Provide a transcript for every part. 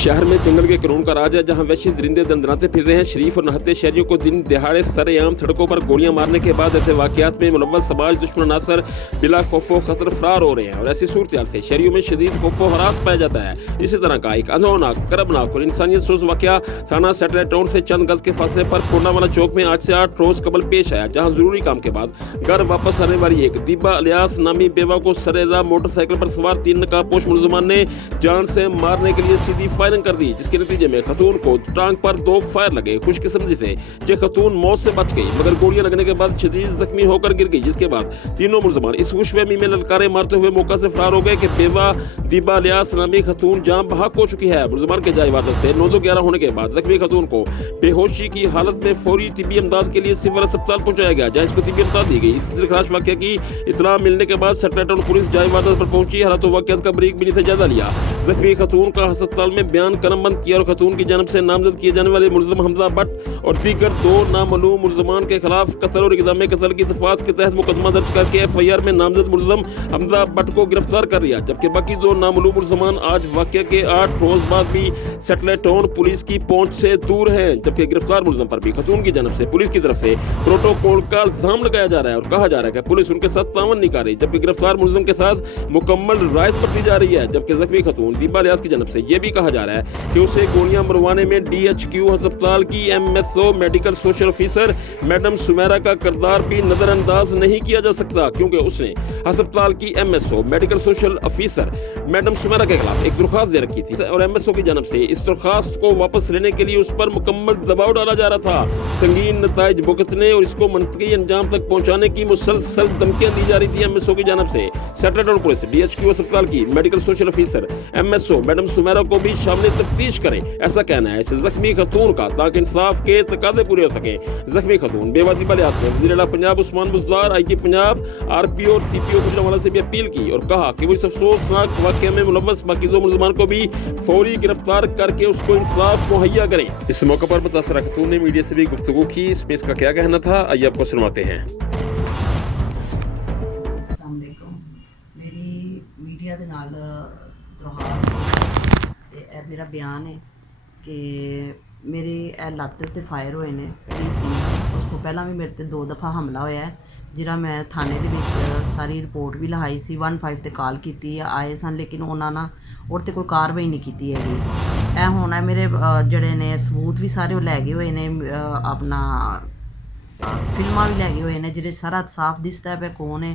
शहर में जंगल के कानून का राज है, जहां वैश्य दरिंदे दंडनाते फिर रहे हैं। शरीफ और नहत्ते शहरियों को दिन दिहाड़े सरेआम सड़कों पर गोलियां मारने के बाद ऐसे वाकयात में मुलव्वस समाज दुश्मन अनासर बिला खौफो खतर फरार हो रहे हैं और ऐसी सूरत से शहरियों में शदीद खौफो हरास पाया जाता है। इसी तरह का एक अनहोना, करबनाक और इंसानियत सोज वाकया थाना सैटेलाइट टाउन से चंद गज के फासले पर कोंडावाला चौक में आज से 8 रोज कबल पेश आया, जहां जरूरी काम के बाद घर वापस आने वाली एक दीबा अलियास नामी बेवा को सरेआम मोटरसाइकिल पर सवार 3 नकाबपोश मुलजमान ने जान से मारने के लिए सीधी फायरिंग कर दी, जिसके नतीजे में खतून को टांग पर 2 फायर लगे। खुशकिस्मती से ये खतून मौत से बच गई, मगर गोलियां लगने के बाद शदीद जख्मी होकर गिर गई, जिसके बाद तीनों मुलजमान इस खुशफहमी में ललकारे मारते हुए मौका से फरार हो गए कि बेवा दीबा अलियास नामी खतून जान बहक हो चुकी है। मुलजमान के जाए वारदात से 9-11 होने के बाद जख्मी खतून को बेहोशी की हालत में फौरी तिब्बी इमदाद के लिए सिविल अस्पताल पहुंचाया गया, जहां इसको तिब्बी इमदाद दी गई। इस दिलखराश वाकया की इत्तला मिलने के बाद सैटेलाइट टाउन पुलिस जाए वारदात पर पहुंची, हालात वाकयात का बरीक बीनी से जायजा लिया। जख्मी खतून का अस्पताल में बयान करमबंद किया और खतून की जानब से नामजद किए जाने वाले मुलजम हमजा भट्ट और दीगर 2 नामालूम मुलजमान के खिलाफ कत्ल और इक़दाम कत्ल की दरख्वास्त के तहत मुकदमा दर्ज करके FIR में नामजद मुलजम हमजा भट्ट को गिरफ्तार कर लिया, जबकि बाकी 2 नामालूम मुलजमान आज वाकया के 8 रोज बाद भी सैटेलाइट टाउन पुलिस की पहुंच से दूर हैं। जबकि गिरफ्तार मुलजम पर भी खतून की जानब से पुलिस की तरफ से प्रोटोकॉल का इल्जाम लगाया जा रहा है और कहा जा रहा है कि पुलिस उनके साथ तावन नहीं कर रही, जबकि गिरफ्तार मुलजम के साथ मुकम्मल रायत बरती जा रही है। जबकि जख्मी खतून दीबा अलियास की जानब से यह भी कहा जा रहा है कि उसे गोलियां मरवाने में DHQ अस्पताल की MSO medical social officer madam Sumera का किरदार भी नजरअंदाज नहीं किया जा सकता, क्योंकि उसने अस्पताल की MSO medical social officer madam Sumera के खिलाफ एक दरख्वास्त दे रखी थी और MSO की जानब से इस दरख्वास्त को वापस लेने के लिए उस पर मुकम्मल दबाव डाला जा रहा था। संगीन नताइज भुगतने और इसको मंतकी अंजाम तक पहुंचाने की मुसलसल धमकियां दी जा रही थी MSO की जानब से। सैटेलाइट टाउन पुलिस DHQ अस्पताल की medical social officer MSO madam Sumera को भी शामिल तफ्तीश करे, ऐसा कहना है इस जख्मी खतून का, ताकि इंसाफ के तकादे पूरे हो सके। जख्मी खतून बेवा दीबा अलियास ने वज़ीर आला पंजाब उस्मान बुज़दार, IG पंजाब, RPO और CPO गुजरांवाला से भी अपील की और कहा कि वो इस अफसोसनाक वाक़ये में मुलव्वस बाकी 2 मुलजमान को भी फौरी गिरफ्तार करके उसको इंसाफ मुहैया करें। इस मौके पर मुतासरा खतून ने मीडिया से भी गुफ्तगू की, इसमें इसका क्या कहना था आइए आपको सुनवाते हैं। मेरी मीडिया के नाल दरख्वास्त है, मेरा बयान है कि मेरी लत्त ते फायर होए ने। उस तो पहला भी मेरे ते 2 दफ़ा हमला होया है, जिहड़ा मैं थाने दे विच सारी रिपोर्ट भी लिखाई सी, 15 ते कॉल की आए सन, लेकिन उन्होंने ना और ते कोई कार्रवाई नहीं की हैगी। ऐ हुण है मेरे जड़े ने सबूत भी सारे लै गए हुए ने, अपना फिल्मां भी लै गए हुए ने, जिहदे सारा साफ दिसदा है कौन है।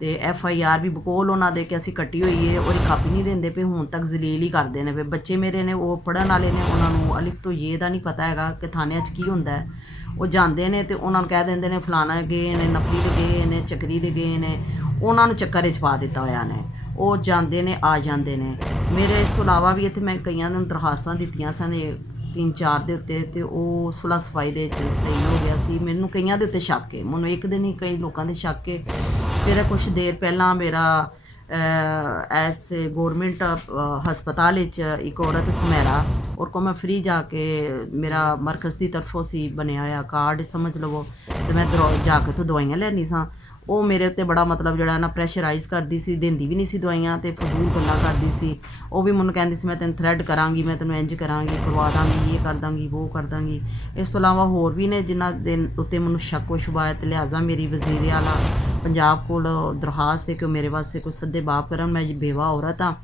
तो FIR भी बकोल उन्होंने दे के असी कट्टी हुई है और कापी नहीं देंगे पे, हुण तक जलील ही करते हैं पे। बच्चे मेरे ने वो पढ़न वाले ने, उन्होंने अलिफ तो ये दा नहीं पता है कि थाने की होंदा है। वो जाते हैं तो उन्होंने कह देंगे ने फलाना गए ने, नफली दे गए ने, चक्री दे गए ने, उन्होंने चक्कर च पा दिता होया ने। वो जाते हैं आ जाते हैं। मेरे इस तो इलावा भी इत्थे मैं कई दरखास्तां दित्तियां सन 3-4 दे उत्ते, ते ओह सुलह सफाई दे सही हो गया सी। मैनू कईयां दे उत्ते शक है, मैनू एक दिन ही कई लोगों के शक है। फिर कुछ देर पहला मेरा ऐसे गौरमेंट हस्पताल एक औरत सुमेरा और को मैं फ्री जाके मेरा मरकज़ की तरफों सी बनया होया कार्ड समझ लवो, तो मैं जाके तो दवाइयां लैनी सा। वो मेरे उत्ते बड़ा मतलब जड़ा ना प्रैशराइज़ करती सी, देंदी भी नहीं सी दवाइयां, तो फजूल गल्लां करती सी। वो भी मैनूं कहंदी सी मैं तेन थ्रैड करांगी, मैं तेनों इंज करांगी, करवा दांगी, ये कर दांगी, वो कर दांगी। इस तो इलावा होर भी ने जिन्हां दे उत्ते मैनूं शक व शुबा है, लिहाजा मेरी वज़ीर आला पंजाब कोल दरखास्त है कि मेरे वास्ते कोई सद्दे बाप करन। मैं बेवा औरत हाँ,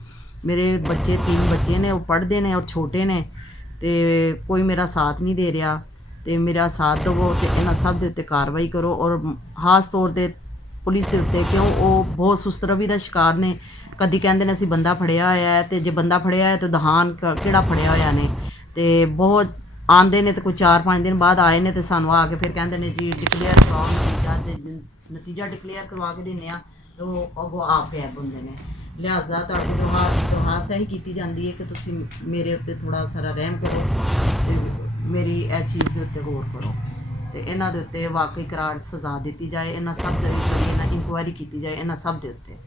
मेरे बच्चे 3 बच्चे ने, वो पढ़ते हैं और छोटे ने, तो कोई मेरा साथ नहीं दे रहा, तो मेरा साथ दवो तो इन्हां सब दे उत्ते कार्रवाई करो। और खास तौर पर पुलिस के उत्ते, क्यों वो बहुत सुस्त रवि का शिकार ने। कदी कहते हैं असीं बंदा फड़िया होया है, तो जे बंदा फड़िया है तो दहान किहड़ा फड़िया होया ने, तो बहुत आंदे ने, तो कोई 4-5 दिन बाद आए ने, तो सानूं आके फिर कहते हैं जी डिकलेयर करवाओ, नतीजा डिकलेयर करवा के देने, तो अगों आप गैब होंदे ने। लिहाजा तुहाडी दरखास्त यही की जाती है कि तुसीं मेरे उत्ते थोड़ा सारा रहम करो, तो मेरी इस चीज़ के उत्ते गौर करो, तो इन्हां दे उत्ते वाकई करार सज़ा दी जाए, इन्हां सब दे उत्ते इंक्वायरी की जाए, इन्हां सब दे उत्ते।